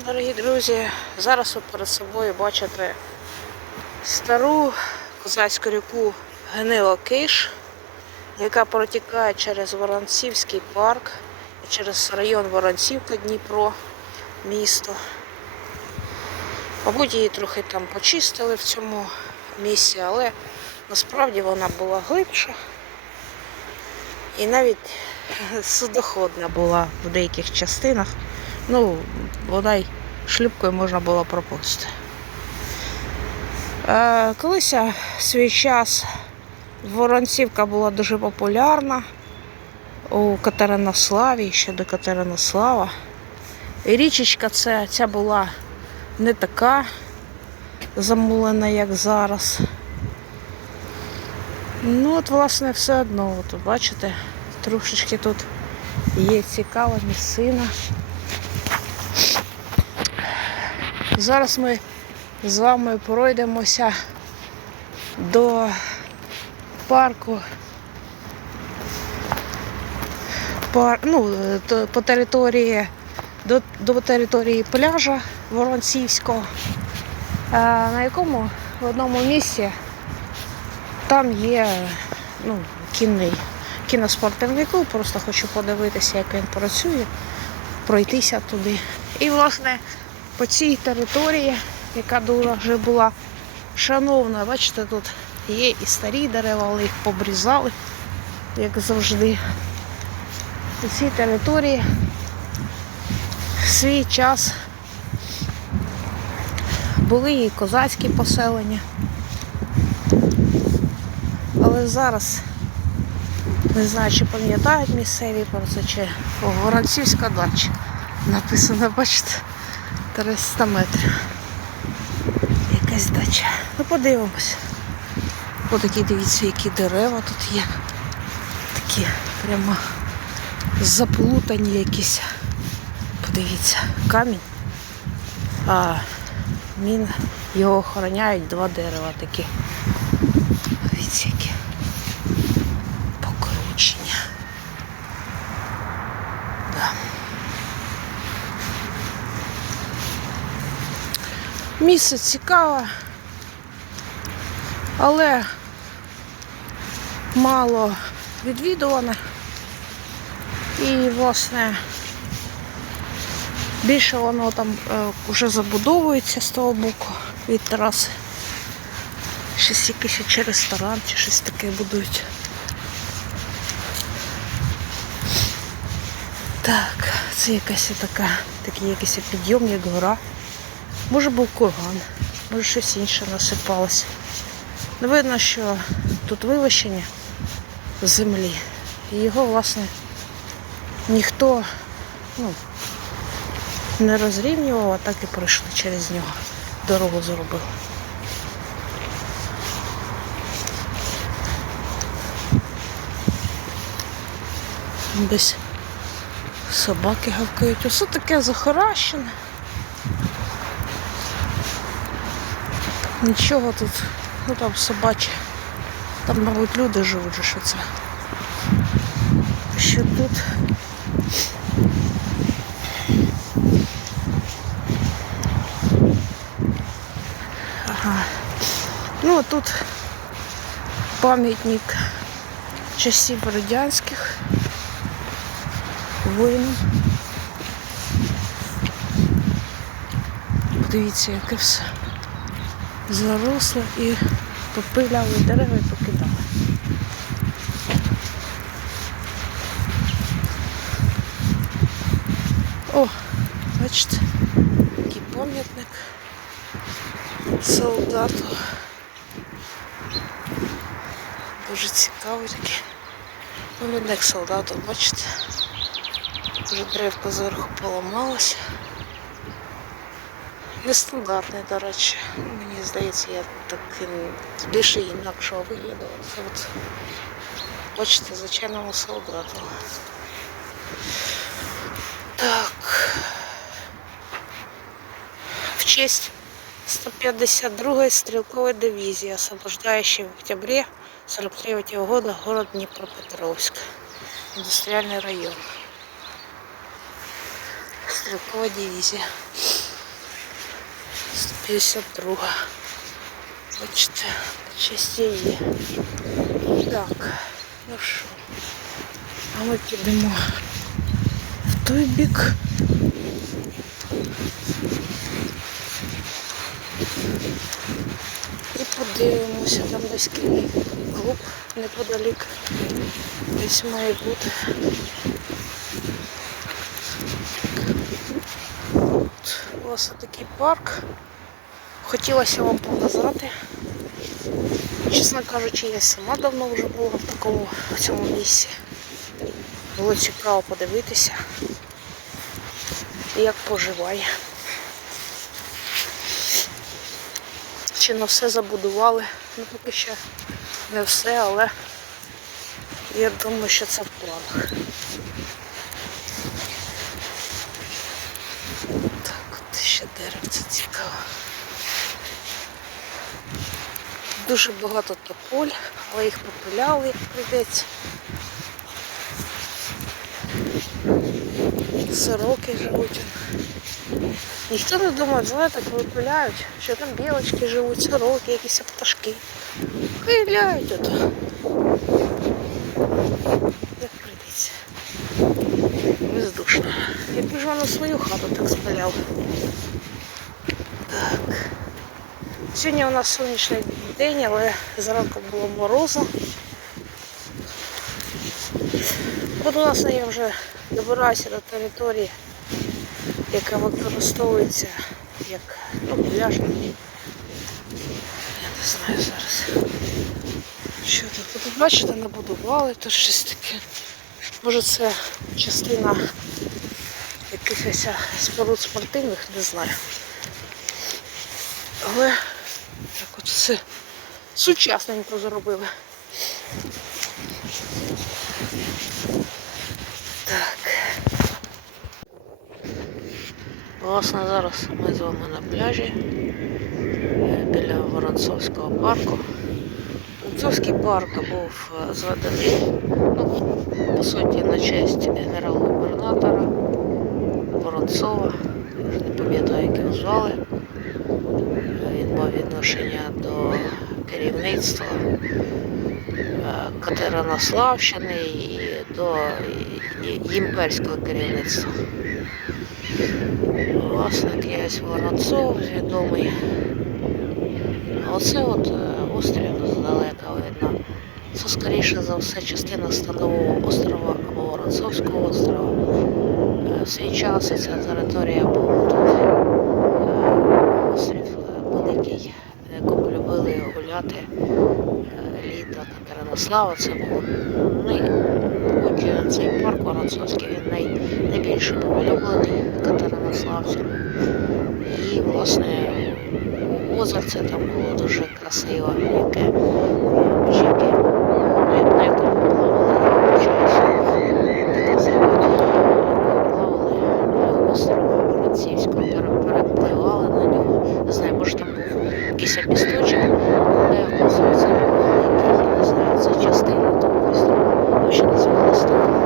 Дорогі друзі, зараз ви перед собою бачите стару козацьку ріку Гнило Киш, яка протікає через Воронцівський парк і через район Воронцівка Дніпро, місто. Мабуть, її трохи там почистили в цьому місці, але насправді вона була глибша і навіть судоходна була в деяких частинах. Ну, бодай шлюпкою можна було пропустити. Е, колись свій час Воронцівка була дуже популярна у Катеринославі, ще до Катеринослава. І річечка ця, ця була не така замулена, як зараз. Ну, от, власне, все одно, от, бачите, трошечки тут є цікава місцина. Зараз ми з вами пройдемося до парку. Пар, ну, по території до, до території пляжа Воронцівського, е, на якому в одному місці там є ну, кінний кіноспортивний клуб. Просто хочу подивитися, як він працює, пройтися туди. І, власне, по цій території, яка дуже була шановна, бачите, тут є і старі дерева, але їх побрізали, як завжди. По цій території в свій час були і козацькі поселення. Але зараз не знаю, чи пам'ятають місцеві про це, чи Воронцівська дача. Написано, бачите, 300 метрів. Якась дача. Ну подивимось. Отакі, дивіться, які дерева тут є. Такі прямо заплутані якісь. Подивіться, камінь. А він його охороняють два дерева такі. Дивіться, які покручення. Да. Місце цікаве, але мало відвідуване. І, власне, більше воно там е, вже забудовується з того боку від траси. Щось якийсь чи ресторан, чи щось таке будують. Так, це якась така, якийсь підйом, як гора. Може був курган, може щось інше насипалося. Ну, видно, що тут вивищення землі. І його, власне, ніхто ну, не розрівнював, а так і пройшли через нього. Дорогу зробили. Десь собаки гавкають. Усе таке захаращене. Нічого тут, ну там собаче. Там, мабуть, люди живуть, що це. Що тут? Ага. Ну, а тут пам'ятник часів радянських воїнів. Подивіться, яке все заросло і попиляли дерева і покидали. О, бачите, який пам'ятник солдату. Дуже цікавий такий пам'ятник солдату, бачите? Вже древко зверху поламалося. Нестандартний, до речі. Мені здається, я так ін- більше інакшого вигляду. Це от, бачите, звичайному солдату. Так. В честь 152-й стрелковой дивизии, освобождающей в октябре 43 года город Днепропетровск, индустриальный район. Стрелковая дивизия. 52. Бачите, є. Так, ну що, а ми підемо в той бік. І подивимося, там десь клуб неподалік. Десь має бути. Власне, такий парк. Хотілося вам показати. Чесно кажучи, я сама давно вже була в такому в цьому місці. Було цікаво подивитися, як поживає. Чи на все забудували? Ну поки ще не все, але я думаю, що це в планах. Так, от ще Дуже багато тополь, але їх попиляли, як прийдеться. Сороки живуть. Ніхто не думає, знаєте, так випиляють, що там білочки живуть, сороки, якісь пташки. Пиляють ото. Як прийдеться. Бездушно. Якби ж воно свою хату так спиляв. Сьогодні у нас сонячний день, але зранку було морозу. От, власне, я вже добираюся до території, яка використовується як ну, пляж. Я не знаю зараз. Що тут? Тут бачите, набудували, тут щось таке. Може це частина якихось споруд спортивних, не знаю. Але так от все сучасненько зробили. Так. Власне, зараз ми з вами на пляжі біля Воронцовського парку. Воронцовський парк був е, зведений, ну, по суті, на честь генерал-губернатора Воронцова. Не пам'ятаю, як його звали. Відношення до керівництва е, Катеринославщини і до імперського керівництва. Власне, князь Воронцов відомий. Оце от е, острів здалека видно. Це скоріше за все частина Станового острова або Воронцовського острова. Е, В свій час ця територія була тут е, острів е, великий, на якому любили гуляти е, літа Це був ну, і, мабуть, е, цей парк Воронцовський, він най, найбільше був улюблений. І, власне, озерце там було дуже красиво, яке е, на на острова Воронцівського, перепливали на нього. Не знаю, може там був якийсь місточок, але остров це був великий, я не знаю, це частина того називали Стокгольм.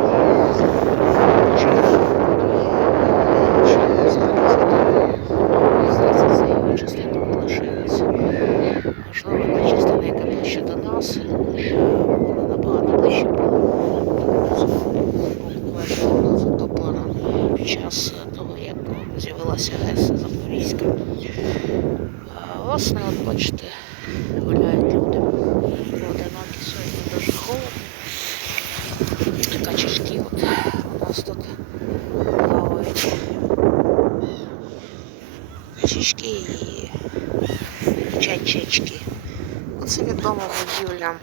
Чи чи здається, це частина лишилася. Можливо, та частина, яка ближче до нас, е, вона набагато ближче була. Буквально затоплена під час того, як з'явилася ГЕС Запорізька. А, Власне, от бачите, гуляють люди. Поодинокі сьогодні дуже холодно. Качечки от у нас тут плавають. Качечки і чачечки. Оце відома будівля. Е,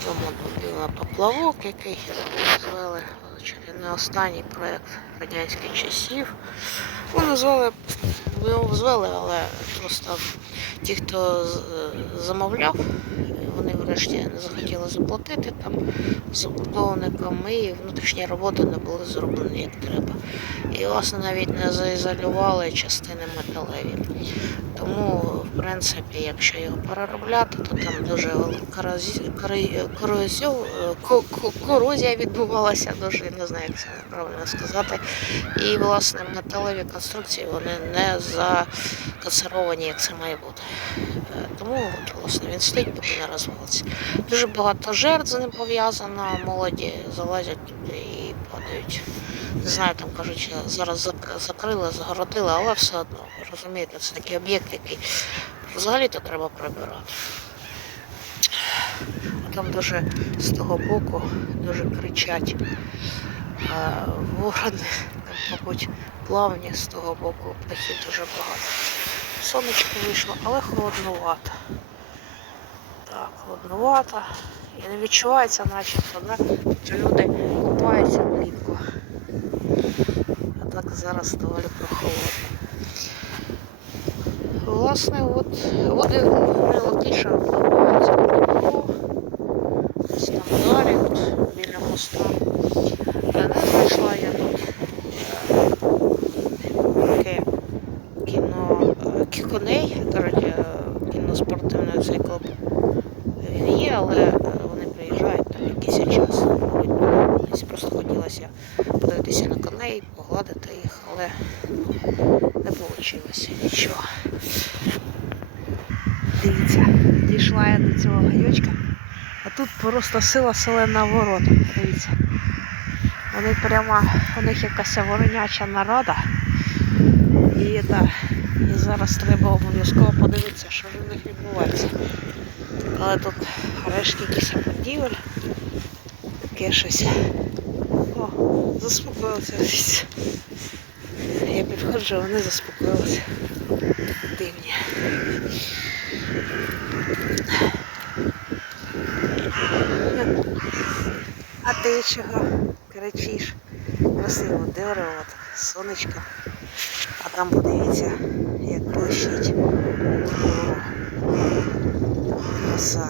Відома будівля поплавок, який чи не останній проєкт радянських часів. Ми назвали, ми його звели, але просто ті, хто замовляв, вони врешті не захотіли заплатити там забудовникам і внутрішні роботи не були зроблені як треба. І власне навіть не заізолювали частини металеві. Тому, в принципі, якщо його переробляти, то там дуже велика корозія відбувалася, дуже не знаю, як це правильно сказати. І власне металеві конструкції вони не законсервовані, як це має бути. Е, Тому власне він стоїть, поки не розвалиться. Дуже багато жертв з ним пов'язано, молоді залазять туди і падають. Не знаю, там кажуть, зараз зак- закрили, загородили, але все одно, розумієте, це такий об'єкт, який взагалі-то треба прибирати. А Там дуже з того боку дуже кричать ворони, мабуть, плавні з того боку, птахів дуже багато. Сонечко вийшло, але холоднувато. Так, холоднувато. І не відчувається начебто, да? що люди купаються влітку. А так зараз доволі прохолодно. Власне, от води найлотніше впливаються на Ось там далі, от, біля моста. Не знайшла я тут таке кіно е, кіконей, кажуть, е, кіноспортивний цей клуб. Він є, але е, вони приїжджають там якийсь час. Мабуть, Десь просто хотілося подивитися на коней, погладити їх, але ну, не вийшло нічого. Дивіться, дійшла я до цього гайочка, а тут просто сила селена ворот. Дивіться. Вони прямо, у них якась вороняча нарада. І, та, і зараз треба обов'язково подивитися, що ж у них відбувається. Але тут решті якісь будівель. Таке щось. О, заспокоїлися. Я підходжу, вони заспокоїлися. А ти чого кричиш? Красиво дерево, сонечко. А там подивіться, як блищить. Краса.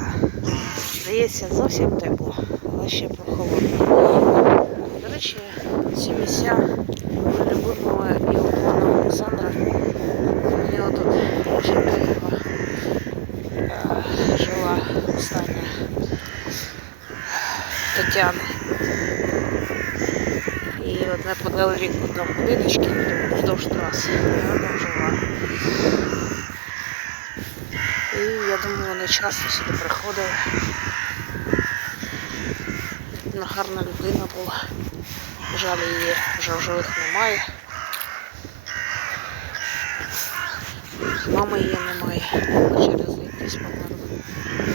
Здається, зовсім тепло, але ще прохолодно. До речі, ці місця Будмова і Окона Олександра. У нього тут жінка е, жила остання Тетяна. І от неподалеку там будиночки вздовж траси. Вона там жила. І я думаю, вони часто сюди приходили. Вона людина була. Жаль, її вже в живих немає. Мами її немає. Через якісь померли.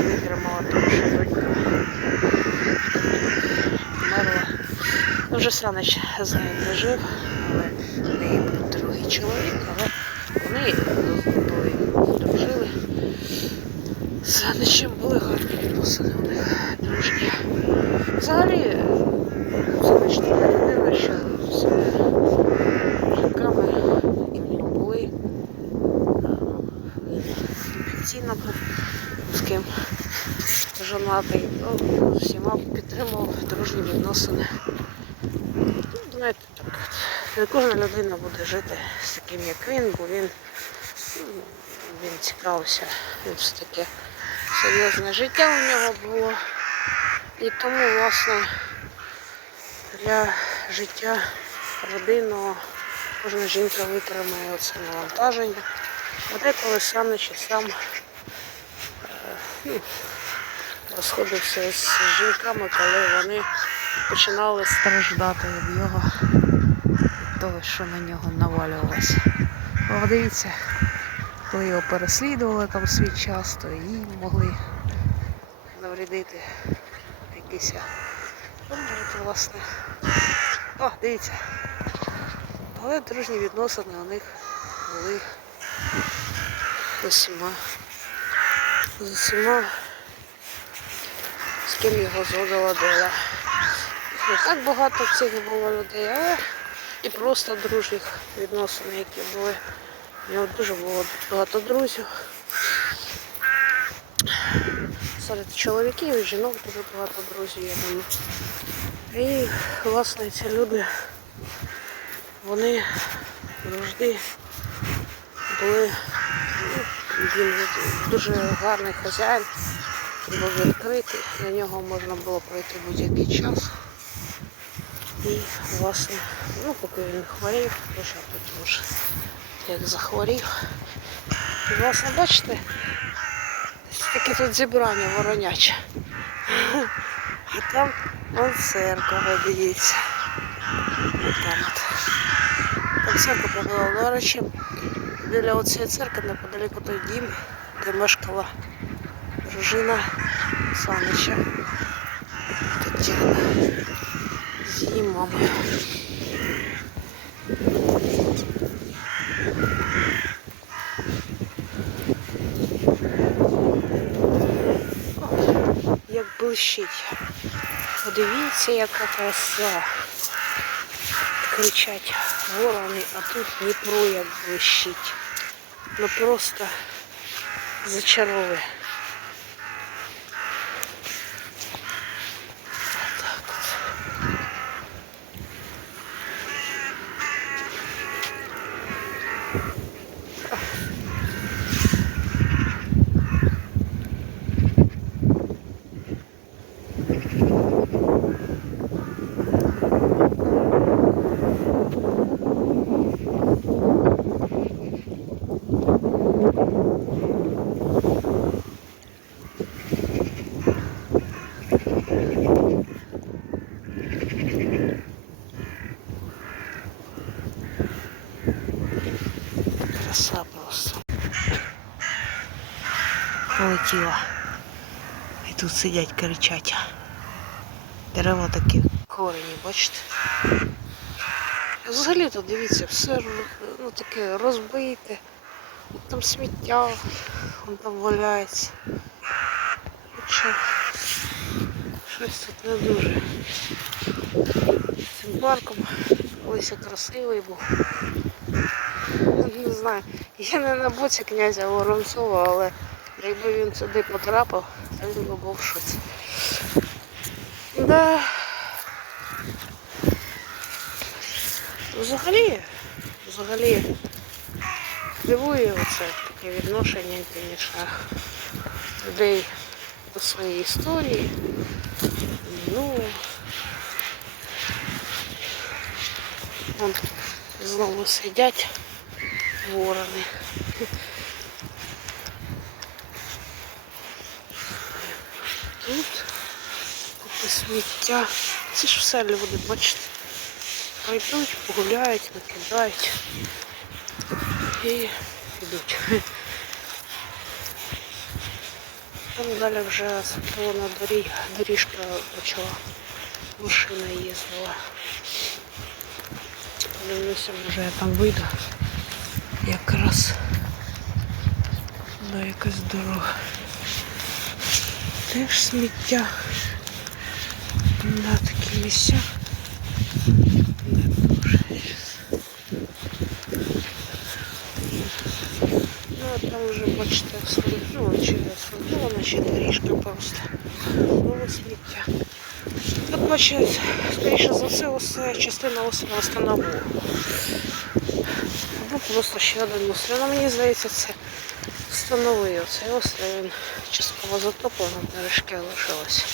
Витримала тому, що донька Ну, Вже Санич з нею не жив, але в неї був другий чоловік, але вони були дружили. З Саничем були гарні відносини у них дружні. Взагалі, Санич така людина, що з жінками, які в нього були, е, він офіційно був з ким жонатий, ну, з всіма підтримував дружні відносини. Ну, не кожна людина буде жити з таким, як він, бо він, ну, він цікавився, він все таки серйозне життя у нього було. І тому, власне, для життя родинного кожна жінка витримає оце навантаження. А деколи сам чи сам е, ну, розходився з жінками, коли вони починали страждати від його від того, що на нього навалювалося. Дивіться, коли його переслідували там свій час, то і могли навредити якісь. Ну, власне. О, дивіться. Але дружні відносини у них були з усіма. З усіма, з ким його зводила доля. Так багато цих було людей, але і просто дружніх відносин, які були. У нього дуже було багато друзів. серед чоловіків і жінок дуже багато друзів, я думаю. І, власне, ці люди, вони завжди були ну, він дуже гарний хазяїн, був відкритий, на нього можна було пройти будь-який час. І, власне, ну, поки він хворів, хоча потім вже як захворів. І, власне, бачите, таке тут зібрання вороняче. А там вон церква, дивіться. Там от. Там церква побила. До біля цієї церкви неподалеку той дім, де мешкала дружина Санича. Тетяна з її мамою. О, Як блищить. Подивіться, яка краса. Кричать ворони, а тут Дніпро як блищить. Ну просто зачаровує. Полетіла. І тут сидять кричать. Дерева такі корені, бачите? Взагалі тут дивіться, все ну, таке розбите. Там сміття, вон там валяється. Хоча щось тут не дуже. Цим парком колись красивий був. Не знаю. Я не на боці князя Воронцова, але якби він сюди потрапив, то він би був шоці. Да. Взагалі, взагалі, дивує оце таке відношення, звісно, людей до своєї історії. Ну, вон знову сидять ворони. Тут таке сміття. Це ж все люди, бачите. Пройдуть, погуляють, накидають і йдуть. Там далі вже доріг, доріжка почала. Машина їздила. Подивлюся, може я там вийду. Якраз на якась дорога. Теж сміття. На такі місця. Ну, а там вже, бачите, асфальтована, чи асфальтована, чи доріжка просто. Було сміття. Тут, бачите, скоріше за все, ось частина острова станову. Або просто ще один острів. Ну, мені здається, це становий оцей острів, він частково затоплений, бережки лишилось.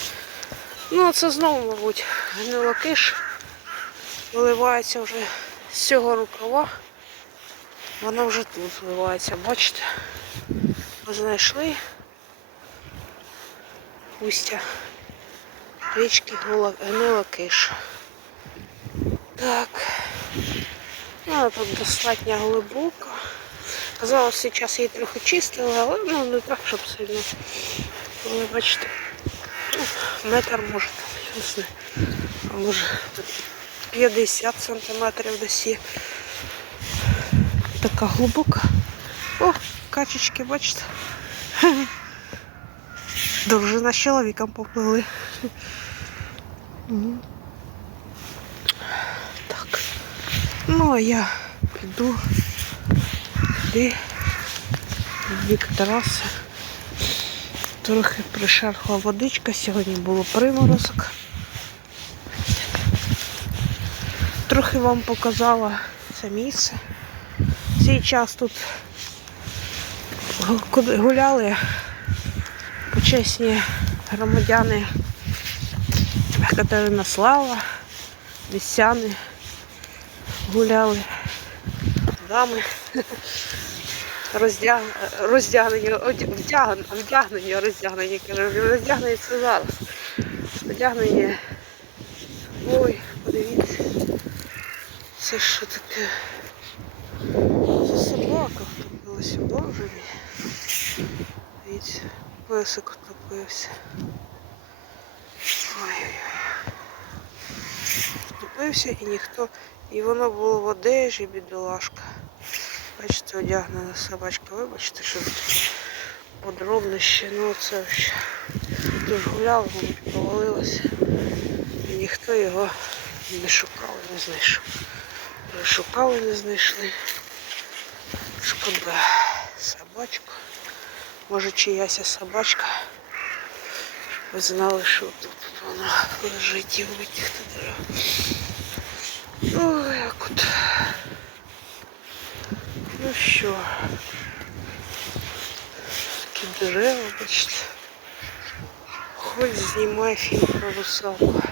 Ну, це знову, мабуть, гнилокиш виливається вже з цього рукава. Воно вже тут виливається, бачите? Ми знайшли устя річки Гнилокиш. Так. Ну, тут достатньо глибоко. Казалось, зараз її трохи чистили, але ну, не так, щоб сильно. Ви бачите, метр може там, не знаю, а може 50 сантиметрів є. Така глибока. О, качечки, бачите. Дружина з чоловіком поплили. Так. Ну, а я піду туди, в. Трохи пришерхла водичка, сьогодні було приморозок. Трохи вам показала це місце. Цей час тут гуляли почесні громадяни Катерина Слава, містяни гуляли, дами роздяг... роздягнені, одя- вдягнені, роздягнені, роздягнені це зараз. Одягнені. Ой, подивіться. Це що таке? Це собака втопилася, боже мій. Дивіться, песик втопився. Ой-ой-ой. Втопився і ніхто. І воно було в одежі, бідолашка. Бачите, одягнена собачка. Вибачте, що тут подробнище. Ну це ще. Тож гуляв, повалилося. І ніхто його не шукав, не знайшов. Шукали, не знайшли. Шкода. Собачку. Може чияся собачка. Ви знали, що тут вона лежить і витягти дерева. Ой, як от. Ну що, такі дерева, бачите. Хоч знімай фільм про русалку.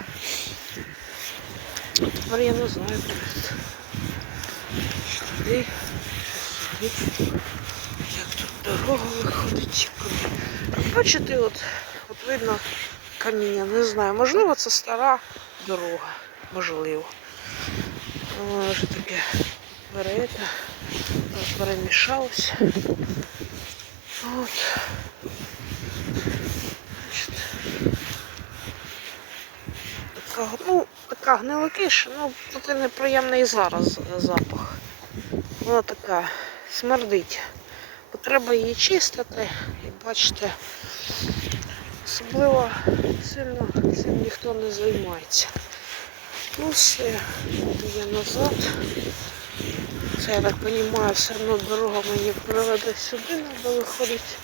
Тепер я не знаю, тут. Чи сюди. Як тут дорога виходить, куди. Бачите, от, от видно каміння, не знаю. Можливо, це стара дорога. Можливо. Воно вже таке перейде, перемішалося. От. Така, ну, така гнилокіша, ну тут і неприємний зараз запах. Вона така смердить. Бо треба її чистити, як бачите, особливо сильно цим ніхто не займається. Ну все, я назад. Це я так розумію, все одно дорога мені приведе сюди, треба виходить.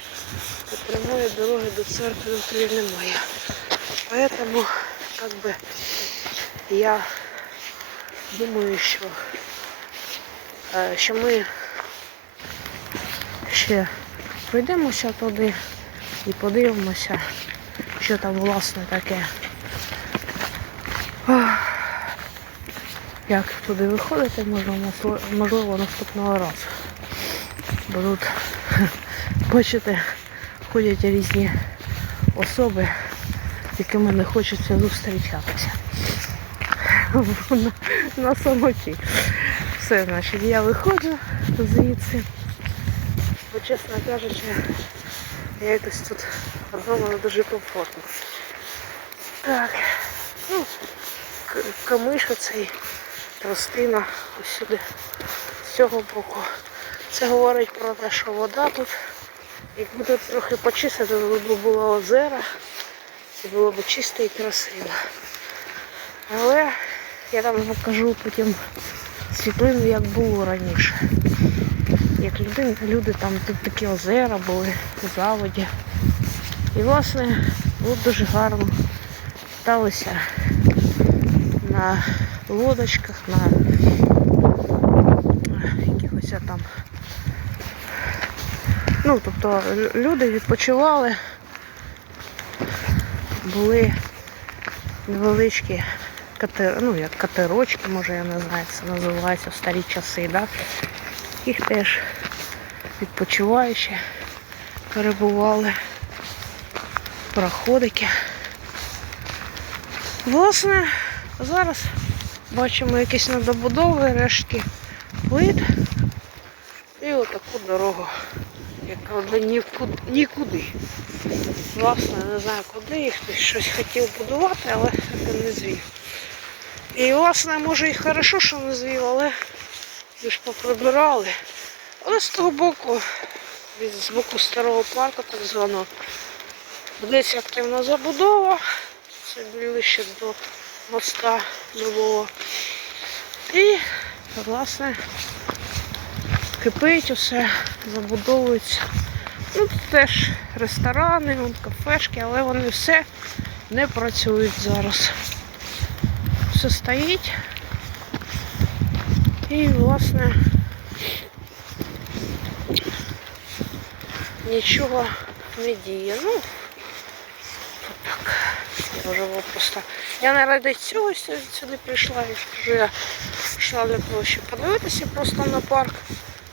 І прямої дороги до церкви внутрі немає. Поэтому, как бы, я думаю, що, е, що ми ще пройдемося туди і подивимося, що там власне таке. Як туди виходити, можливо, наступного разу. Бо тут, бачите, ходять різні особи, з якими не хочеться зустрічатися. На, на самоті. Все, значить, я виходжу звідси. Бо, чесно кажучи, я якось тут одному дуже комфортно. Так. Ну, к- камиш оцей тростина ось сюди, з цього боку. Це говорить про те, що вода тут, якби тут трохи почистити, то було озеро, і було б чисто і красиво. Але я там покажу потім світлину, як було раніше. Як люди, люди там тут такі озера були у заводі. І власне було дуже гарно. Каталися на лодочках, на якихось там. Ну, тобто люди відпочивали, були невеличкі катер, ну, як катерочки, може я не знаю, це називається в старі часи, да? їх теж відпочиваючи перебували проходики. Власне, зараз бачимо якісь недобудови, рештки плит і отаку дорогу, яка веде нікуди. Власне, не знаю куди, і хтось щось хотів будувати, але і не звів. І власне, може і хорошо, що не звів, але ж поприбирали. Але з того боку, з боку старого парку так званого, ведеться активна забудова. Це ближче до моста нового. І, власне, кипить усе, забудовується. Ну, тут теж ресторани, кафешки, але вони все не працюють зараз. Все стоїть. І, власне, нічого не діє. Ну, так. Я вже просто. Я не ради цього сюди прийшла. Я ж я йшла для того, щоб подивитися просто на парк.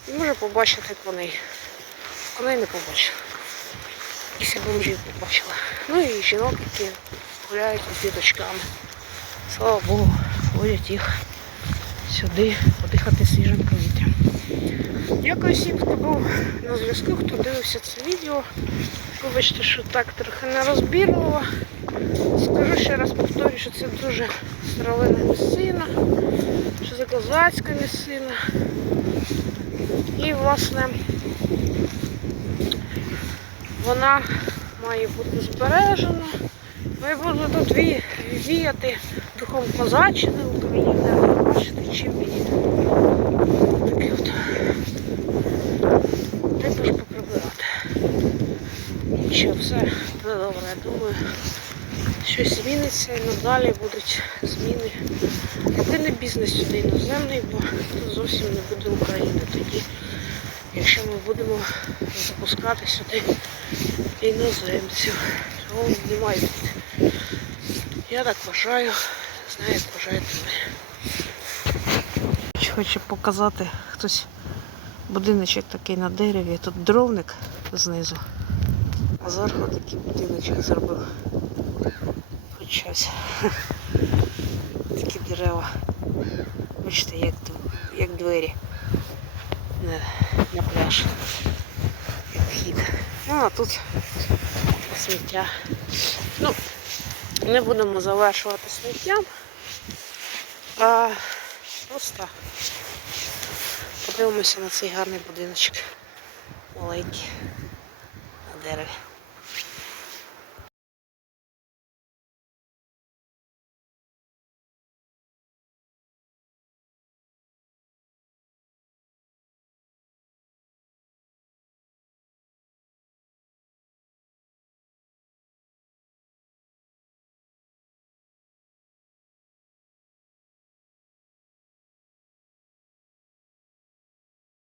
І може побачити коней. Коней не побачила. Після бомжів побачила. Ну і жінок, які гуляють з діточками. Слава Богу, водять їх сюди подихати свіжим повітрям. Дякую всім, хто був на зв'язку, хто дивився це відео. Вибачте, що так трохи нерозбірливо. Скажу ще раз повторюю, що це дуже старовинна місцина, що це козацька місцина. І, власне, вона має бути збережена. Ми будемо тут віяти духом козаччини України, бачите, чим її. Таке от. Треба ж поприбирати. Що все буде добре, я думаю. Щось зміниться і надалі будуть зміни. Єдиний бізнес сюди іноземний, бо тут зовсім не буде України тоді, якщо ми будемо запускати сюди іноземців. Цього немає бути. Я так вважаю, знаю, як вважаєте ви. Хочу показати хтось будиночок такий на дереві. Тут дровник знизу. А такий будиночок зробив. Хоч щось. Такі дерева. Бачите, як, як двері на, на пляж. Як вхід. Ну, а тут сміття. Ну, не будемо завершувати сміттям. А просто подивимося на цей гарний будиночок. Маленький на дереві.